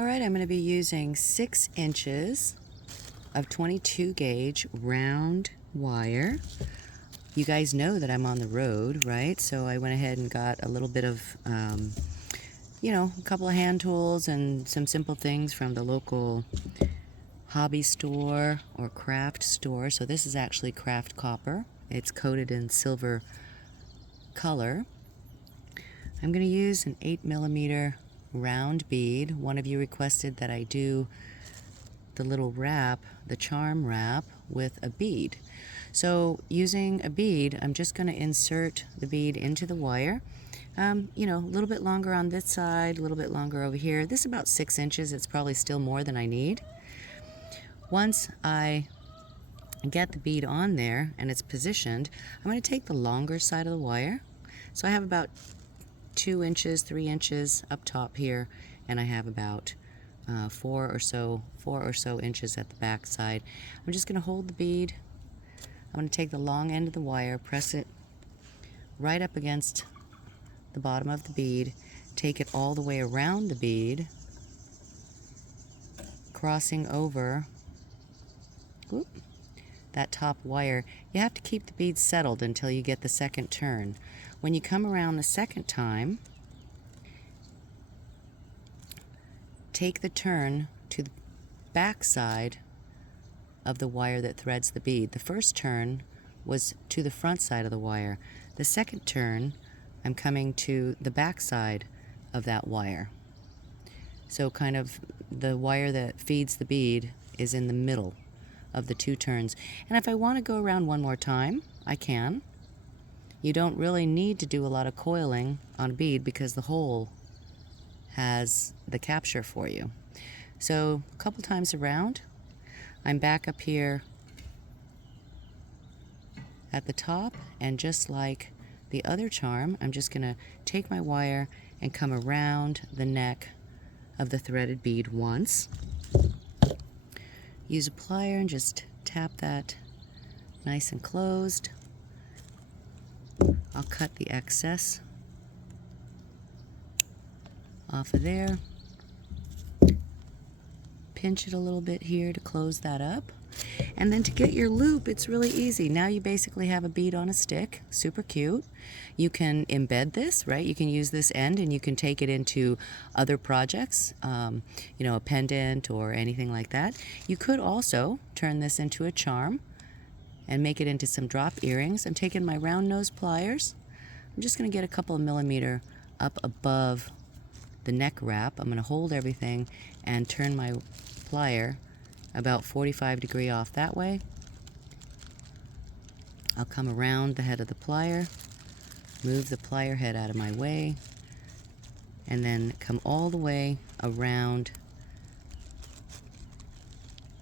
Alright, I'm going to be using 6 inches of 22 gauge round wire. You guys know that I'm on the road, right? So I went ahead and got a little bit of, a couple of hand tools and some simple things from the local hobby store or craft store. So this is actually craft copper. It's coated in silver color. I'm going to use an 8mm round bead. One of you requested that I do the little wrap, the charm wrap, with a bead. So using a bead, I'm just going to insert the bead into the wire. A little bit longer on this side, a little bit longer over here. This is about 6 inches. It's probably still more than I need. Once I get the bead on there and it's positioned, I'm going to take the longer side of the wire. So I have about 2 inches, 3 inches up top here, and I have about 4 or so inches at the back side. I'm just going to hold the bead. I'm going to take the long end of the wire, press it right up against the bottom of the bead, take it all the way around the bead, crossing over that top wire. You have to keep the bead settled until you get the second turn. When you come around the second time, take the turn to the back side of the wire that threads the bead. The first turn was to the front side of the wire. The second turn, I'm coming to the back side of that wire. So kind of the wire that feeds the bead is in the middle of the 2 turns. And if I want to go around one more time, I can. You don't really need to do a lot of coiling on a bead because the hole has the capture for you. So a couple times around, I'm back up here at the top, and just like the other charm, I'm just going to take my wire and come around the neck of the threaded bead once. Use a plier and just tap that nice and closed. I'll cut the excess off of there. Pinch it a little bit here to close that up. And then to get your loop, it's really easy. Now you basically have a bead on a stick. Super cute. You can embed this, right? You can use this end and you can take it into other projects, a pendant or anything like that. You could also turn this into a charm and make it into some drop earrings. I'm taking my round nose pliers. I'm just going to get a couple of millimeter up above the neck wrap. I'm going to hold everything and turn my plier about 45 degrees off that way. I'll come around the head of the plier, move the plier head out of my way, and then come all the way around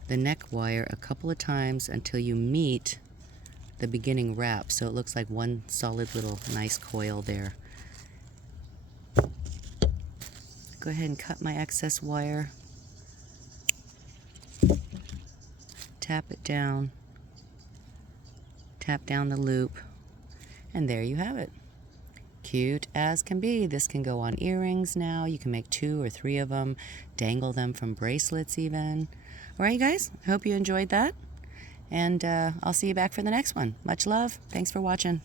the neck wire a couple of times until you meet the beginning wrap, so it looks like one solid little nice coil there. Go ahead and cut my excess wire, tap it down, tap down the loop, and there you have it. Cute as can be. This can go on earrings now. You can make 2 or 3 of them, dangle them from bracelets even. Alright, you guys, I hope you enjoyed that, and I'll see you back for the next one. Much love. Thanks for watching.